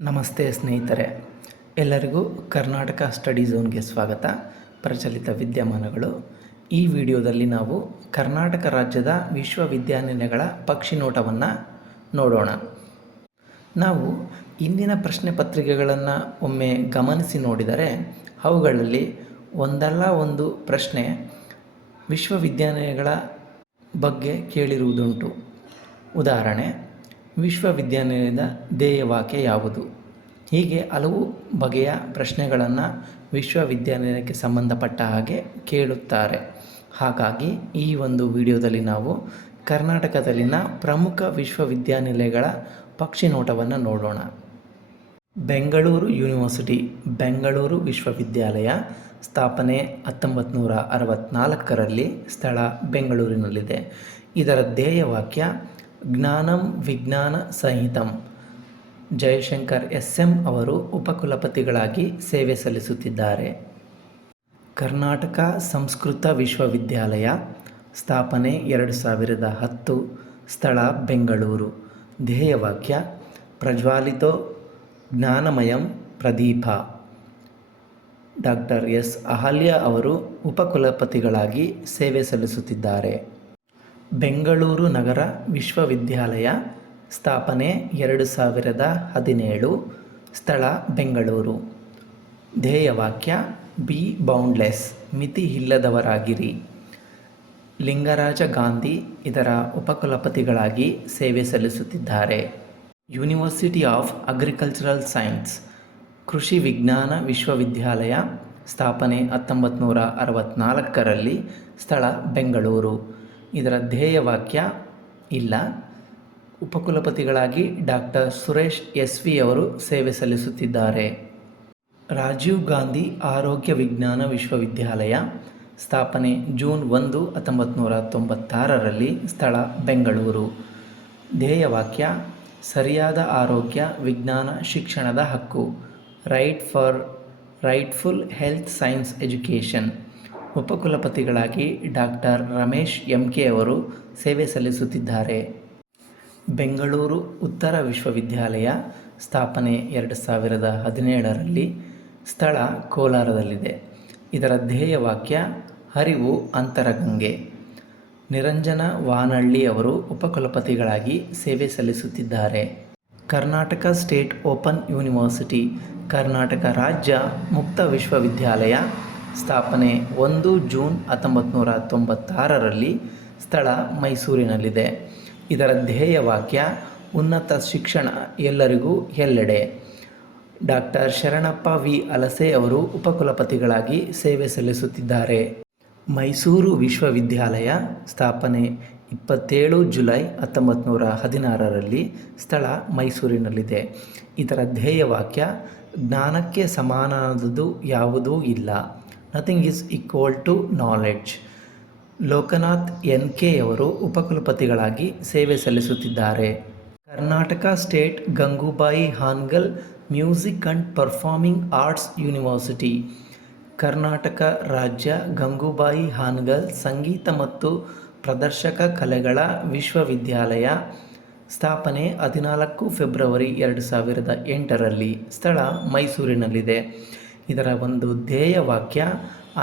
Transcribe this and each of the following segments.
ನಮಸ್ತೆ ಸ್ನೇಹಿತರೆ, ಎಲ್ಲರಿಗೂ ಕರ್ನಾಟಕ ಸ್ಟಡಿ ಝೋನ್ಗೆ ಸ್ವಾಗತ. ಪ್ರಚಲಿತ ವಿದ್ಯಮಾನಗಳು. ಈ ವಿಡಿಯೋದಲ್ಲಿ ನಾವು ಕರ್ನಾಟಕ ರಾಜ್ಯದ ವಿಶ್ವವಿದ್ಯಾನಿಲಯಗಳ ಪಕ್ಷಿ ನೋಟವನ್ನು ನೋಡೋಣ. ನಾವು ಇಂದಿನ ಪ್ರಶ್ನೆ ಪತ್ರಿಕೆಗಳನ್ನು ಒಮ್ಮೆ ಗಮನಿಸಿ ನೋಡಿದರೆ ಅವುಗಳಲ್ಲಿ ಒಂದಲ್ಲ ಒಂದು ಪ್ರಶ್ನೆ ವಿಶ್ವವಿದ್ಯಾನಿಲಯಗಳ ಬಗ್ಗೆ ಕೇಳಿರುವುದುಂಟು. ಉದಾಹರಣೆ, ವಿಶ್ವವಿದ್ಯಾನಿಲಯದ ಧ್ಯೇಯವಾಕ್ಯ ಯಾವುದು? ಹೀಗೆ ಹಲವು ಬಗೆಯ ಪ್ರಶ್ನೆಗಳನ್ನು ವಿಶ್ವವಿದ್ಯಾನಿಲಯಕ್ಕೆ ಸಂಬಂಧಪಟ್ಟ ಹಾಗೆ ಕೇಳುತ್ತಾರೆ. ಹಾಗಾಗಿ ಈ ಒಂದು ವಿಡಿಯೋದಲ್ಲಿ ನಾವು ಕರ್ನಾಟಕದಲ್ಲಿನ ಪ್ರಮುಖ ವಿಶ್ವವಿದ್ಯಾನಿಲಯಗಳ ಪಕ್ಷಿ ನೋಟವನ್ನು ನೋಡೋಣ. ಬೆಂಗಳೂರು ಯೂನಿವರ್ಸಿಟಿ ಬೆಂಗಳೂರು ವಿಶ್ವವಿದ್ಯಾಲಯ ಸ್ಥಾಪನೆ 1964ರಲ್ಲಿ, ಸ್ಥಳ ಬೆಂಗಳೂರಿನಲ್ಲಿದೆ. ಇದರ ಧ್ಯೇಯವಾಕ್ಯ ಜ್ಞಾನಂ ವಿಜ್ಞಾನ ಸಂಹಿತಂ. ಜಯಶಂಕರ್ SM ಅವರು ಉಪಕುಲಪತಿಗಳಾಗಿ ಸೇವೆ ಸಲ್ಲಿಸುತ್ತಿದ್ದಾರೆ. ಕರ್ನಾಟಕ ಸಂಸ್ಕೃತ ವಿಶ್ವವಿದ್ಯಾಲಯ ಸ್ಥಾಪನೆ 2010, ಸ್ಥಳ ಬೆಂಗಳೂರು. ಧ್ಯೇಯವಾಕ್ಯ ಪ್ರಜ್ವಾಲಿತೋ ಜ್ಞಾನಮಯಂ ಪ್ರದೀಪ. ಡಾಕ್ಟರ್ S ಅಹಲ್ಯ ಅವರು ಉಪಕುಲಪತಿಗಳಾಗಿ ಸೇವೆ ಸಲ್ಲಿಸುತ್ತಿದ್ದಾರೆ. ಬೆಂಗಳೂರು ನಗರ ವಿಶ್ವವಿದ್ಯಾಲಯ ಸ್ಥಾಪನೆ 2017, ಸ್ಥಳ ಬೆಂಗಳೂರು. ಧ್ಯೇಯವಾಕ್ಯ ಬಿ ಬೌಂಡ್ಲೆಸ್, ಮಿತಿ ಇಲ್ಲದವರಾಗಿರಿ. ಲಿಂಗರಾಜ ಗಾಂಧಿ ಇದರ ಉಪಕುಲಪತಿಗಳಾಗಿ ಸೇವೆ ಸಲ್ಲಿಸುತ್ತಿದ್ದಾರೆ. ಯೂನಿವರ್ಸಿಟಿ ಆಫ್ ಅಗ್ರಿಕಲ್ಚರಲ್ ಸೈನ್ಸ್ ಕೃಷಿ ವಿಜ್ಞಾನ ವಿಶ್ವವಿದ್ಯಾಲಯ ಸ್ಥಾಪನೆ 1964ರಲ್ಲಿ, ಸ್ಥಳ ಬೆಂಗಳೂರು. ಇದರ ಧ್ಯೇಯವಾಕ್ಯ ಇಲ್ಲ. ಉಪಕುಲಪತಿಗಳಾಗಿ ಡಾಕ್ಟರ್ ಸುರೇಶ್ SV ಅವರು ಸೇವೆ ಸಲ್ಲಿಸುತ್ತಿದ್ದಾರೆ. ರಾಜೀವ್ ಗಾಂಧಿ ಆರೋಗ್ಯ ವಿಜ್ಞಾನ ವಿಶ್ವವಿದ್ಯಾಲಯ ಸ್ಥಾಪನೆ ಜೂನ್ 1, 1996ರಲ್ಲಿ, ಸ್ಥಳ ಬೆಂಗಳೂರು. ಧ್ಯೇಯವಾಕ್ಯ ಸರಿಯಾದ ಆರೋಗ್ಯ ವಿಜ್ಞಾನ ಶಿಕ್ಷಣದ ಹಕ್ಕು. Rightful health science education. ಉಪಕುಲಪತಿಗಳಾಗಿ ಡಾಕ್ಟರ್ ರಮೇಶ್ MK ಅವರು ಸೇವೆ ಸಲ್ಲಿಸುತ್ತಿದ್ದಾರೆ. ಬೆಂಗಳೂರು ಉತ್ತರ ವಿಶ್ವವಿದ್ಯಾಲಯ ಸ್ಥಾಪನೆ 2017ರಲ್ಲಿ, ಸ್ಥಳ ಕೋಲಾರದಲ್ಲಿದೆ. ಇದರ ಧ್ಯೇಯವಾಕ್ಯ ಅರಿವು ಅಂತರಗಂಗೆ. ನಿರಂಜನ ವಾನಳ್ಳಿ ಅವರು ಉಪಕುಲಪತಿಗಳಾಗಿ ಸೇವೆ ಸಲ್ಲಿಸುತ್ತಿದ್ದಾರೆ. Karnataka state open university Karnataka ರಾಜ್ಯ ಮುಕ್ತ ವಿಶ್ವವಿದ್ಯಾಲಯ ಸ್ಥಾಪನೆ 1 ಜೂನ್ 1996ರಲ್ಲಿ, ಸ್ಥಳ ಮೈಸೂರಿನಲ್ಲಿದೆ. ಇದರ ಧ್ಯೇಯವಾಕ್ಯ ಉನ್ನತ ಶಿಕ್ಷಣ ಎಲ್ಲರಿಗೂ ಎಲ್ಲೆಡೆ. ಡಾಕ್ಟರ್ ಶರಣಪ್ಪ V ಹಲಸೆ ಅವರು ಉಪಕುಲಪತಿಗಳಾಗಿ ಸೇವೆ ಸಲ್ಲಿಸುತ್ತಿದ್ದಾರೆ. ಮೈಸೂರು ವಿಶ್ವವಿದ್ಯಾಲಯ ಸ್ಥಾಪನೆ 27 ಜುಲೈ 1916ರಲ್ಲಿ, ಸ್ಥಳ ಮೈಸೂರಿನಲ್ಲಿದೆ. ಇದರ ಧ್ಯೇಯವಾಕ್ಯ ಜ್ಞಾನಕ್ಕೆ ಸಮಾನವಾದುದು ಯಾವುದೂ ಇಲ್ಲ. Nothing is equal to knowledge. Lokanath NK ಅವರು ಉಪಕುಲಪತಿಗಳಾಗಿ ಸೇವೆ ಸಲ್ಲಿಸುತ್ತಿದ್ದಾರೆ. Karnataka state Gangubai Hangal music and performing arts university Karnataka ರಾಜ್ಯ ಗಂಗೂಬಾಯಿ ಹಾನ್ಗಲ್ ಸಂಗೀತ ಮತ್ತು ಪ್ರದರ್ಶಕ ಕಲೆಗಳ ವಿಶ್ವವಿದ್ಯಾಲಯ ಸ್ಥಾಪನೆ 14 ಫೆಬ್ರವರಿ 2008ರಲ್ಲಿ, ಸ್ಥಳ ಮೈಸೂರಿನಲ್ಲಿದೆ. ಇದರ ಒಂದು ಧ್ಯೇಯವಾಕ್ಯ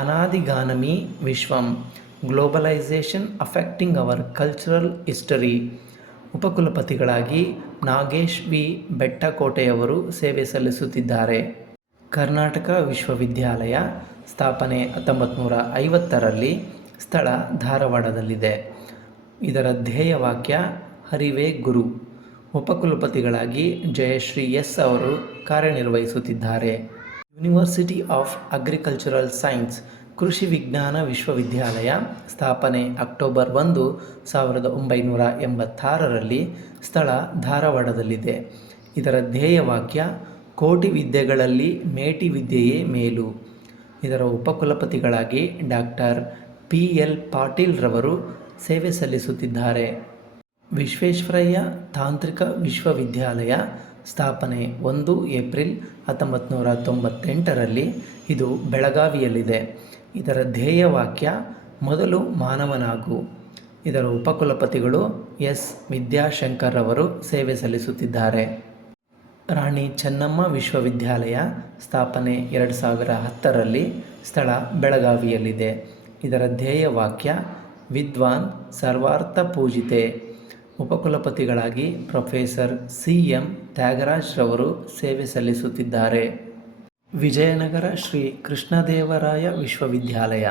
ಅನಾದಿಗಾನಮಿ ವಿಶ್ವಂ, globalisation affecting our cultural history. ಉಪಕುಲಪತಿಗಳಾಗಿ ನಾಗೇಶ್ V ಬೆಟ್ಟಕೋಟೆಯವರು ಸೇವೆ ಸಲ್ಲಿಸುತ್ತಿದ್ದಾರೆ. ಕರ್ನಾಟಕ ವಿಶ್ವವಿದ್ಯಾಲಯ ಸ್ಥಾಪನೆ 1950ರಲ್ಲಿ, ಸ್ಥಳ ಧಾರವಾಡದಲ್ಲಿದೆ. ಇದರ ಧ್ಯೇಯವಾಕ್ಯ ಅರಿವೇ ಗುರು. ಉಪಕುಲಪತಿಗಳಾಗಿ ಜಯಶ್ರೀ S ಅವರು ಕಾರ್ಯನಿರ್ವಹಿಸುತ್ತಿದ್ದಾರೆ. ಯೂನಿವರ್ಸಿಟಿ ಆಫ್ ಅಗ್ರಿಕಲ್ಚರಲ್ ಸೈನ್ಸ್ ಕೃಷಿ ವಿಜ್ಞಾನ ವಿಶ್ವವಿದ್ಯಾಲಯ ಸ್ಥಾಪನೆ ಅಕ್ಟೋಬರ್ 1, 1986ರಲ್ಲಿ, ಸ್ಥಳ ಧಾರವಾಡದಲ್ಲಿದೆ. ಇದರ ಧ್ಯೇಯವಾಕ್ಯ ಕೋಟಿ ವಿದ್ಯೆಗಳಲ್ಲಿ ಮೇಟಿ ವಿದ್ಯೆಯೇ ಮೇಲು. ಇದರ ಉಪಕುಲಪತಿಗಳಾಗಿ ಡಾಕ್ಟರ್ PL ಪಾಟೀಲ್ ರವರು ಸೇವೆ ಸಲ್ಲಿಸುತ್ತಿದ್ದಾರೆ. ವಿಶ್ವೇಶ್ವರಯ್ಯ ತಾಂತ್ರಿಕ ವಿಶ್ವವಿದ್ಯಾಲಯ ಸ್ಥಾಪನೆ 1 ಏಪ್ರಿಲ್ 1998ರಲ್ಲಿ, ಇದು ಬೆಳಗಾವಿಯಲ್ಲಿದೆ. ಇದರ ಧ್ಯೇಯವಾಕ್ಯ ಮೊದಲು ಮಾನವನಾಗು. ಇದರ ಉಪಕುಲಪತಿಗಳು S ವಿದ್ಯಾಶಂಕರ್ ಅವರು ಸೇವೆ ಸಲ್ಲಿಸುತ್ತಿದ್ದಾರೆ. ರಾಣಿ ಚೆನ್ನಮ್ಮ ವಿಶ್ವವಿದ್ಯಾಲಯ ಸ್ಥಾಪನೆ 2010ರಲ್ಲಿ, ಸ್ಥಳ ಬೆಳಗಾವಿಯಲ್ಲಿದೆ. ಇದರ ಧ್ಯೇಯವಾಕ್ಯ ವಿದ್ವಾನ್ ಸರ್ವಾರ್ಥ ಪೂಜಿತೆ. ಉಪಕುಲಪತಿಗಳಾಗಿ ಪ್ರೊಫೆಸರ್ CM ತ್ಯಾಗರಾಜ್ ರವರು ಸೇವೆ ಸಲ್ಲಿಸುತ್ತಿದ್ದಾರೆ. ವಿಜಯನಗರ ಶ್ರೀ ಕೃಷ್ಣದೇವರಾಯ ವಿಶ್ವವಿದ್ಯಾಲಯ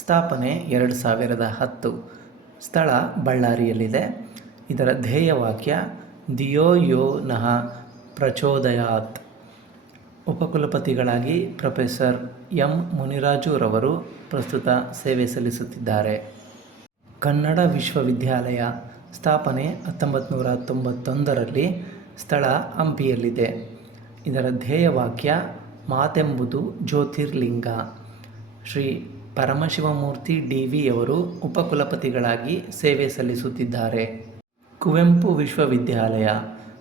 ಸ್ಥಾಪನೆ 2010, ಸ್ಥಳ ಬಳ್ಳಾರಿಯಲ್ಲಿದೆ. ಇದರ ಧ್ಯೇಯವಾಕ್ಯ ಧಿಯೋ ಯೋ ನಃ ಪ್ರಚೋದಯಾತ್. ಉಪಕುಲಪತಿಗಳಾಗಿ ಪ್ರೊಫೆಸರ್ M ಮುನಿರಾಜು ರವರು ಪ್ರಸ್ತುತ ಸೇವೆ ಸಲ್ಲಿಸುತ್ತಿದ್ದಾರೆ. ಕನ್ನಡ ವಿಶ್ವವಿದ್ಯಾಲಯ ಸ್ಥಾಪನೆ 1991ರಲ್ಲಿ, ಸ್ಥಳ ಹಂಪಿಯಲ್ಲಿದೆ. ಇದರ ಧ್ಯೇಯವಾಕ್ಯ ಮಾತೆಂಬುದು ಜ್ಯೋತಿರ್ಲಿಂಗ. ಶ್ರೀ ಪರಮಶಿವಮೂರ್ತಿ DV ಯವರು ಉಪಕುಲಪತಿಗಳಾಗಿ ಸೇವೆ ಸಲ್ಲಿಸುತ್ತಿದ್ದಾರೆ. ಕುವೆಂಪು ವಿಶ್ವವಿದ್ಯಾಲಯ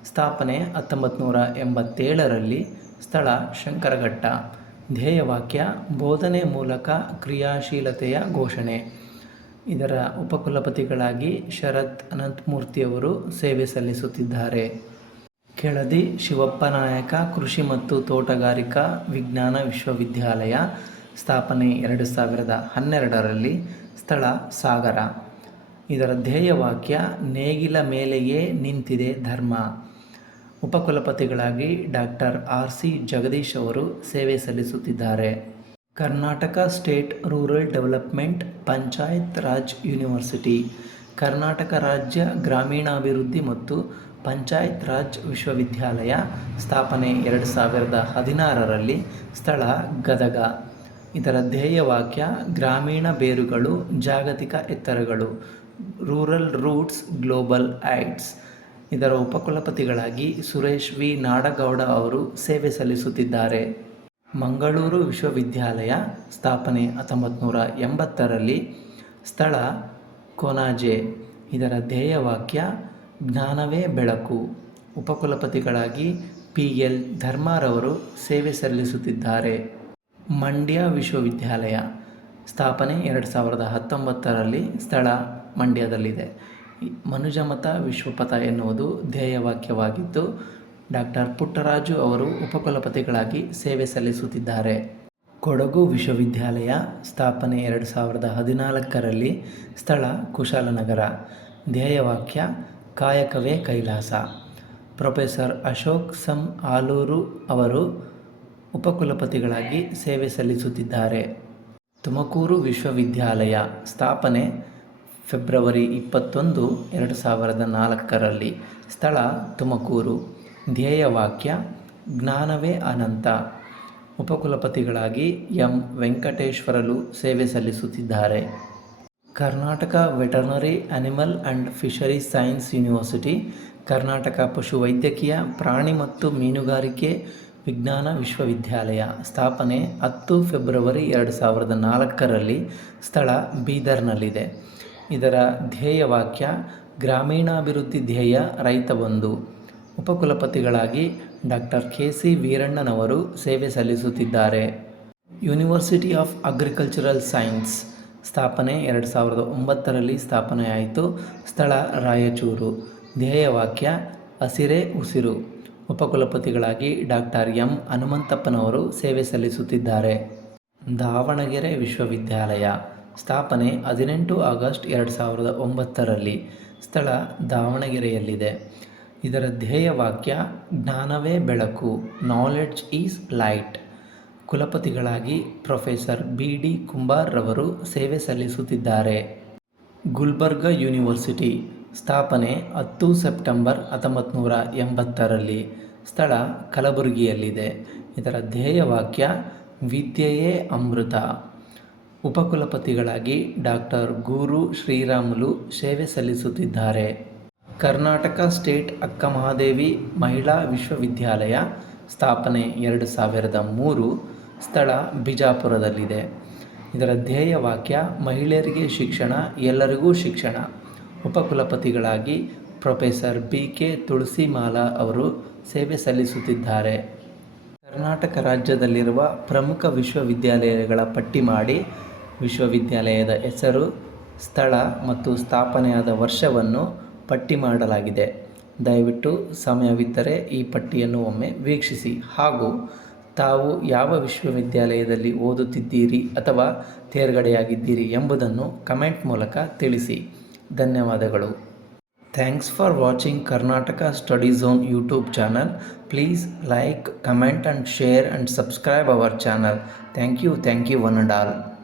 ಸ್ಥಾಪನೆ 1987ರಲ್ಲಿ, ಸ್ಥಳ ಶಂಕರಘಟ್ಟ. ಧ್ಯೇಯವಾಕ್ಯ ಬೋಧನೆ ಮೂಲಕ ಕ್ರಿಯಾಶೀಲತೆಯ ಘೋಷಣೆ. ಇದರ ಉಪಕುಲಪತಿಗಳಾಗಿ ಶರತ್ ಅನಂತಮೂರ್ತಿಯವರು ಸೇವೆ ಸಲ್ಲಿಸುತ್ತಿದ್ದಾರೆ. ಕೆಳದಿ ಶಿವಪ್ಪನಾಯಕ ಕೃಷಿ ಮತ್ತು ತೋಟಗಾರಿಕಾ ವಿಜ್ಞಾನ ವಿಶ್ವವಿದ್ಯಾಲಯ ಸ್ಥಾಪನೆ 2012ರಲ್ಲಿ, ಸ್ಥಳ ಸಾಗರ. ಇದರ ಧ್ಯೇಯವಾಕ್ಯ ನೇಗಿಲ ಮೇಲೆಯೇ ನಿಂತಿದೆ ಧರ್ಮ. ಉಪಕುಲಪತಿಗಳಾಗಿ ಡಾಕ್ಟರ್ RC ಜಗದೀಶ್ ಅವರು ಸೇವೆ ಸಲ್ಲಿಸುತ್ತಿದ್ದಾರೆ. Karnataka state rural development panchayat Raj university Karnataka ರಾಜ್ಯ ಗ್ರಾಮೀಣಾಭಿವೃದ್ಧಿ ಮತ್ತು ಪಂಚಾಯತ್ ರಾಜ್ ವಿಶ್ವವಿದ್ಯಾಲಯ ಸ್ಥಾಪನೆ 2016ರಲ್ಲಿ, ಸ್ಥಳ ಗದಗ. ಇದರ ಧ್ಯೇಯವಾಕ್ಯ ಗ್ರಾಮೀಣ ಬೇರುಗಳು ಜಾಗತಿಕ ಎತ್ತರಗಳು, ರೂರಲ್ ರೂಟ್ಸ್ ಗ್ಲೋಬಲ್ ಐಡ್ಸ್. ಇದರ ಉಪಕುಲಪತಿಗಳಾಗಿ ಸುರೇಶ್ V ನಾಡಗೌಡ ಅವರು ಸೇವೆ ಸಲ್ಲಿಸುತ್ತಿದ್ದಾರೆ. ಮಂಗಳೂರು ವಿಶ್ವವಿದ್ಯಾಲಯ ಸ್ಥಾಪನೆ 1980ರಲ್ಲಿ, ಸ್ಥಳ ಕೊನಾಜೆ. ಇದರ ಧ್ಯೇಯವಾಕ್ಯ ಜ್ಞಾನವೇ ಬೆಳಕು. ಉಪಕುಲಪತಿಗಳಾಗಿ PL ಧರ್ಮಾರವರು ಸೇವೆ ಸಲ್ಲಿಸುತ್ತಿದ್ದಾರೆ. ಮಂಡ್ಯ ವಿಶ್ವವಿದ್ಯಾಲಯ ಸ್ಥಾಪನೆ 2019ರಲ್ಲಿ, ಸ್ಥಳ ಮಂಡ್ಯದಲ್ಲಿದೆ. ಮನುಜಮತ ವಿಶ್ವಪಥ ಎನ್ನುವುದು ಧ್ಯೇಯವಾಕ್ಯವಾಗಿದ್ದು, ಡಾಕ್ಟರ್ ಪುಟ್ಟರಾಜು ಅವರು ಉಪಕುಲಪತಿಗಳಾಗಿ ಸೇವೆ ಸಲ್ಲಿಸುತ್ತಿದ್ದಾರೆ. ಕೊಡಗು ವಿಶ್ವವಿದ್ಯಾಲಯ ಸ್ಥಾಪನೆ 2014ರಲ್ಲಿ, ಸ್ಥಳ ಕುಶಾಲನಗರ. ಧ್ಯೇಯವಾಕ್ಯ ಕಾಯಕವೇ ಕೈಲಾಸ. ಪ್ರೊಫೆಸರ್ ಅಶೋಕ್ ಸಂ ಆಲೂರು ಅವರು ಉಪಕುಲಪತಿಗಳಾಗಿ ಸೇವೆ ಸಲ್ಲಿಸುತ್ತಿದ್ದಾರೆ. ತುಮಕೂರು ವಿಶ್ವವಿದ್ಯಾಲಯ ಸ್ಥಾಪನೆ ಫೆಬ್ರವರಿ 21, 2004ರಲ್ಲಿ, ಸ್ಥಳ ತುಮಕೂರು. ಧ್ಯೇಯವಾಕ್ಯ ಜ್ಞಾನವೇ ಅನಂತ. ಉಪಕುಲಪತಿಗಳಾಗಿ M ವೆಂಕಟೇಶ್ವರಲು ಸೇವೆ ಸಲ್ಲಿಸುತ್ತಿದ್ದಾರೆ. Karnataka veterinary animal and fisheries science university Karnataka ಪಶುವೈದ್ಯಕೀಯ ಪ್ರಾಣಿ ಮತ್ತು ಮೀನುಗಾರಿಕೆ ವಿಜ್ಞಾನ ವಿಶ್ವವಿದ್ಯಾಲಯ ಸ್ಥಾಪನೆ 10 ಫೆಬ್ರವರಿ 2004ರಲ್ಲಿ, ಸ್ಥಳ ಬೀದರ್ನಲ್ಲಿದೆ. ಇದರ ಧ್ಯೇಯವಾಕ್ಯ ಗ್ರಾಮೀಣಾಭಿವೃದ್ಧಿ ಧ್ಯೇಯ ರೈತ ಬಂಧು. ಉಪಕುಲಪತಿಗಳಾಗಿ ಡಾಕ್ಟರ್ KC ವೀರಣ್ಣನವರು ಸೇವೆ ಸಲ್ಲಿಸುತ್ತಿದ್ದಾರೆ. ಯೂನಿವರ್ಸಿಟಿ ಆಫ್ ಅಗ್ರಿಕಲ್ಚರಲ್ ಸೈನ್ಸ್ ಸ್ಥಾಪನೆ 2009ರಲ್ಲಿ ಸ್ಥಾಪನೆಯಾಯಿತು. ಸ್ಥಳ ರಾಯಚೂರು. ಧ್ಯೇಯವಾಕ್ಯ ಹಸಿರೇ ಉಸಿರು. ಉಪಕುಲಪತಿಗಳಾಗಿ ಡಾಕ್ಟರ್ M ಹನುಮಂತಪ್ಪನವರು ಸೇವೆ ಸಲ್ಲಿಸುತ್ತಿದ್ದಾರೆ. ದಾವಣಗೆರೆ ವಿಶ್ವವಿದ್ಯಾಲಯ ಸ್ಥಾಪನೆ 18 ಆಗಸ್ಟ್ 2009ರಲ್ಲಿ, ಸ್ಥಳ ದಾವಣಗೆರೆಯಲ್ಲಿದೆ. ಇದರ ಧ್ಯೇಯವಾಕ್ಯ ಜ್ಞಾನವೇ ಬೆಳಕು, ನಾಲೆಡ್ಜ್ ಈಸ್ ಲೈಟ್. ಕುಲಪತಿಗಳಾಗಿ ಪ್ರೊಫೆಸರ್ BD ಕುಂಬಾರ್ ರವರು ಸೇವೆ ಸಲ್ಲಿಸುತ್ತಿದ್ದಾರೆ. ಗುಲ್ಬರ್ಗ ಯೂನಿವರ್ಸಿಟಿ ಸ್ಥಾಪನೆ 10 ಸೆಪ್ಟೆಂಬರ್ 1980ರಲ್ಲಿ, ಸ್ಥಳ ಕಲಬುರಗಿಯಲ್ಲಿದೆ. ಇದರ ಧ್ಯೇಯವಾಕ್ಯ ವಿದ್ಯೆಯೇ ಅಮೃತ. ಉಪಕುಲಪತಿಗಳಾಗಿ ಡಾಕ್ಟರ್ ಗೂರು ಶ್ರೀರಾಮುಲು ಸೇವೆ ಸಲ್ಲಿಸುತ್ತಿದ್ದಾರೆ. ಕರ್ನಾಟಕ ಸ್ಟೇಟ್ ಅಕ್ಕಮಹಾದೇವಿ ಮಹಿಳಾ ವಿಶ್ವವಿದ್ಯಾಲಯ ಸ್ಥಾಪನೆ 2003, ಸ್ಥಳ ಬಿಜಾಪುರದಲ್ಲಿದೆ. ಇದರ ಧ್ಯೇಯವಾಕ್ಯ ಮಹಿಳೆಯರಿಗೆ ಶಿಕ್ಷಣ, ಎಲ್ಲರಿಗೂ ಶಿಕ್ಷಣ. ಉಪಕುಲಪತಿಗಳಾಗಿ ಪ್ರೊಫೆಸರ್ BK ತುಳಸಿಮಾಲಾ ಅವರು ಸೇವೆ ಸಲ್ಲಿಸುತ್ತಿದ್ದಾರೆ. ಕರ್ನಾಟಕ ರಾಜ್ಯದಲ್ಲಿರುವ ಪ್ರಮುಖ ವಿಶ್ವವಿದ್ಯಾಲಯಗಳ ಪಟ್ಟಿ ಮಾಡಿ ವಿಶ್ವವಿದ್ಯಾಲಯದ ಹೆಸರು, ಸ್ಥಳ ಮತ್ತು ಸ್ಥಾಪನೆಯಾದ ವರ್ಷವನ್ನು ಪಟ್ಟಿ ಮಾಡಲಾಗಿದೆ. ದಯವಿಟ್ಟು ಸಮಯವಿದ್ದರೆ ಈ ಪಟ್ಟಿಯನ್ನು ಒಮ್ಮೆ ವೀಕ್ಷಿಸಿ ಹಾಗೂ ತಾವು ಯಾವ ವಿಶ್ವವಿದ್ಯಾಲಯದಲ್ಲಿ ಓದುತ್ತಿದ್ದೀರಿ ಅಥವಾ ತೇರ್ಗಡೆಯಾಗಿದ್ದೀರಿ ಎಂಬುದನ್ನು ಕಮೆಂಟ್ ಮೂಲಕ ತಿಳಿಸಿ. ಧನ್ಯವಾದಗಳು. Thanks for watching Karnataka Study Zone YouTube channel. Please like, comment and share and subscribe our channel. Thank you one and all.